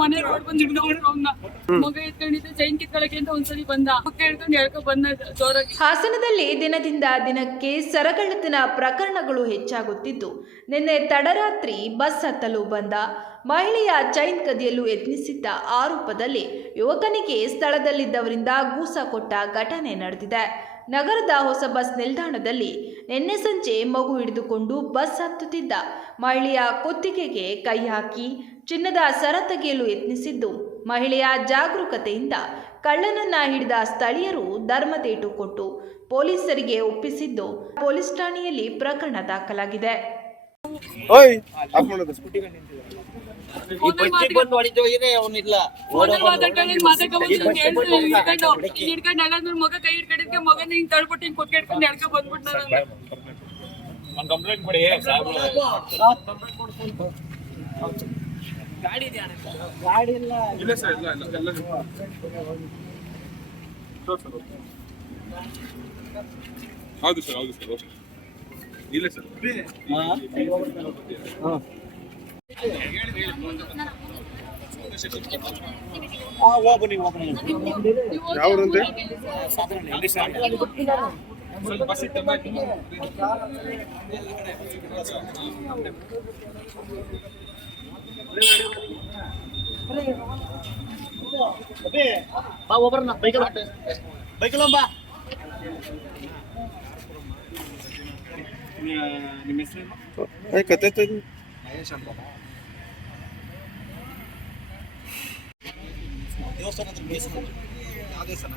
ಮನೆ ರೋಡ್ ಬಂದು ಹಿಡ್ಕೊಂಡ್ರು ಅವ್ನ ಮಗ ಎತ್ಕೊಂಡಿದ್ದೆ ಚೈನ್ ಕಿತ್ಕೊಳಕ್ಕೆ ಅಂತ ಒಂದ್ಸಲಿ ಬಂದ ಮಕ್ಕ ಹಿಡ್ಕೊಂಡು ಎಳ್ಕೊ ಬಂದ ಜೋರಾಗಿ. ಹಾಸನದಲ್ಲಿ ದಿನದಿಂದ ದಿನಕ್ಕೆ ಸರಗಳ್ಳತನ ಪ್ರಕರಣಗಳು ಹೆಚ್ಚಾಗುತ್ತಿದ್ದು, ನಿನ್ನೆ ತಡರಾತ್ರಿ ಬಸ್ ಹತ್ತಲು ಬಂದ ಮಹಿಳೆಯ ಚೈನ್ ಕದಿಯಲು ಯತ್ನಿಸಿದ್ದ ಆರೋಪದಲ್ಲಿ ಯುವಕನಿಗೆ ಸ್ಥಳದಲ್ಲಿದ್ದವರಿಂದ ಗೂಸ ಕೊಟ್ಟ ಘಟನೆ ನಡೆದಿದೆ. ನಗರದ ಹೊಸ ಬಸ್ ನಿಲ್ದಾಣದಲ್ಲಿ ನಿನ್ನೆ ಸಂಜೆ ಮಗು ಹಿಡಿದುಕೊಂಡು ಬಸ್ ಹತ್ತುತ್ತಿದ್ದ ಮಹಿಳೆಯ ಕುತ್ತಿಗೆಗೆ ಕೈ ಹಾಕಿ ಚಿನ್ನದ ಸರ ತೆಗೆಯಲು ಯತ್ನಿಸಿದ್ದು, ಮಹಿಳೆಯ ಜಾಗರೂಕತೆಯಿಂದ ಕಳ್ಳನನ್ನ ಹಿಡಿದ ಸ್ಥಳೀಯರು ಧರ್ಮದೇಟು ಕೊಟ್ಟು ಪೊಲೀಸರಿಗೆ ಒಪ್ಪಿಸಿದ್ದು, ಪೊಲೀಸ್ ಠಾಣೆಯಲ್ಲಿ ಪ್ರಕರಣ ದಾಖಲಾಗಿದೆ. ಮಗ ಕೈ ಹಿಡ್ಕೊಂಡಿದ್ಕೆ ಮಗನ ಹಿಂಗ್ ತಳ್ಬಿಟ್ಟು ಹಿಂಗ್ ಕೊಕ್ಕೆ ಹಿಡ್ಕೊಂಡು ಎಳ್ಕೊ ಬಂದ್ಬಿಟ್ಟು ಗಾಡಿ ಇಲ್ಲ ಸರ್, ಇಲ್ಲ ಹೌದು ಸರ್, ಇಲ್ಲ ಸರ್. ಯಾವ್ರಂತೆ ಒಬ್ಬರನ್ನ ಬೈಕಲ್ ಬಾ. ನಿಮ್ಮ ಹೆಸರು ಕತೆ ಮಹೇಶ್ ಅಂತ. ದೇವಸ್ಥಾನ ಹತ್ರ ಯಾವ ದೇವಸ್ಥಾನ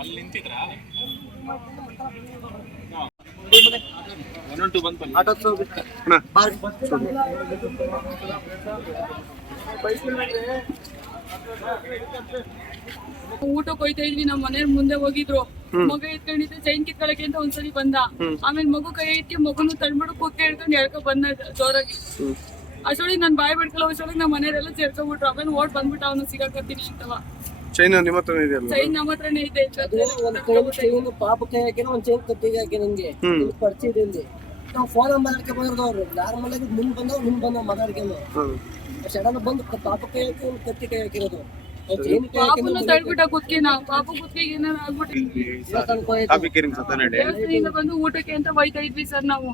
ಅಲ್ಲಿ ನಿಂತಿದ್ರಾ? ಊಟಕ್ಕೆ ಹೋಯ್ತಾ ಇದ್ವಿ, ನಮ್ಮ ಮನೆ ಮುಂದೆ ಹೋಗಿದ್ರು, ಮಗ ಎತ್ಕೊಂಡಿದ್ದೆ ಚೈನ್ ಕಿತ್ಕೊಳಕ್ಕೆ ಅಂತ ಒಂದ್ಸಲಿ ಬಂದ. ಆಮೇಲೆ ಮಗು ಕೈ ಎತ್ತಿ ಮಗುನು ತಳ್ಬಿಟ್ಟು ಕುಕ್ಕೆ ಹಿಡ್ಕೊಂಡು ಎಳ್ಕೊ ಬಂದ ಜೋರಾಗಿ. ಅಷ್ಟೊಳಗೆ ನನ್ ಬಾಯಿ ಬಿಡ್ಕಲ್ಲ, ಅಷ್ಟೊಳಗೆ ನಮ್ಮ ಮನೆಯವರೆಲ್ಲ ಸೇರ್ಕೊಂಡ್ಬಿಟ್ರು. ಆಮೇಲೆ ಓಡ್ ಬಂದ್ಬಿಟ್ಟು ಅವನು ಸಿಗಾಕತ್ತೀನಿ ಅಂತವ. ಚೈನ್ ನಿಮ್ಮ ಹತ್ರನೇ ಇದೆಯಲ್ಲ? ಚೈನ್ ನಮ್ಮ ಹತ್ರನೇ ಇದೆ. ಚೈನ್ ಪಾಪ ಕೈ ಹಾಕಿನ ಒಂದ್ ಚೈನ್ ಕತ್ತಿಗೆ ಹಾಕಿ ನಂಗೆ ಪರಿಚಯದಲ್ಲಿ ನಾವು ಫೋನ್ ಮಾತಾಡ್ಕೆ ಬಂದಿರೋರು ನಾರ್ಮಲ್ ಆಗಿ ಮುಂದ್ ಬಂದ ಮಾತಾಡ್ಕೊಂಡು ಸಡನ್ ಬಂದು ಪಾಪ ಕೈ ಹಾಕಿ ಒಂದು ಕತ್ತಿ ಕೈ ಹಾಕಿರೋದು. ಪಾಪನು ತಳ್ಬಿಟ್ಟ ಕುತ್ಕೆನ, ಪಾಪ ಕುತ್ಕೆಗೆ ಏನಾರ ಆಗ್ಬಿಟ್ಟು ಬಂದು ಊಟಕ್ಕೆ ಅಂತ ಬೈತಾ ಇದ್ವಿ ಸರ್ ನಾವು.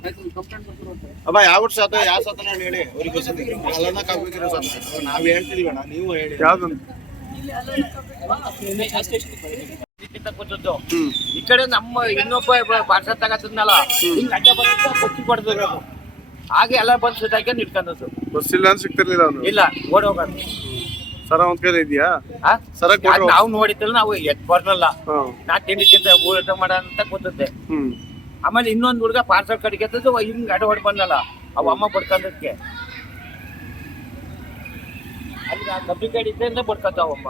ಯಾವ ಹೇಳಿ ನಾವ್ ಹೇಳ್ತೀವಿ ಬೇಡ, ನೀವು ಹೇಳಿ. ಈ ಕಡೆ ನಮ್ಮ ಇನ್ನೊಬ್ಬ ಪಾರ್ಸಲ್ ತಗತ್ತದ್ನಲ್ಲ, ಹಿಂಗ್ ಅಡ್ಡ ಬಂದ ಕೊಚ್ಚಿ ಕೊಡ್ತಾರೆ. ಹಾಗೆ ಎಲ್ಲ ಬಂದು ಸುತ್ತಾಕೊಂಡು ಇಟ್ಕೊಂಡದ್ದು. ಬಸ್ ಇಲ್ಲ ಅಂತ ಸಿಗ್ತಿರ್ಲಿಲ್ಲ ಅವನು? ಇಲ್ಲ, ಓಡ್ ಹೋಗೋದು. ಸರ ಒಂದ್ ಕಡೆ ಇದೆಯಾ? ನಾವು ನೋಡಿದ್ದಲ್ಲ, ನಾವು ಎದ್ ಬರ್ನಲ್ಲ, ನಾ ತಿಂಡಿ ಊಟ ಮಾಡ ಅಂತ ಕೂತದ್ದೆ. ಆಮೇಲೆ ಇನ್ನೊಂದ್ ಹುಡುಗ ಪಾರ್ಸಲ್ ಕಡೆಗೆ ಹಿಂಗ್ ಅಡ ಹೊಡ್ ಬಂದಲ್ಲ, ಅವ ಅಮ್ಮ ಬಡ್ಕೊಂಡಕ್ಕೆ ಅಲ್ಲಿ ಕಬ್ಬಿ ಕಡಿಯಿಂದ ಬಡ್ಕೊತಾವಮ್ಮ.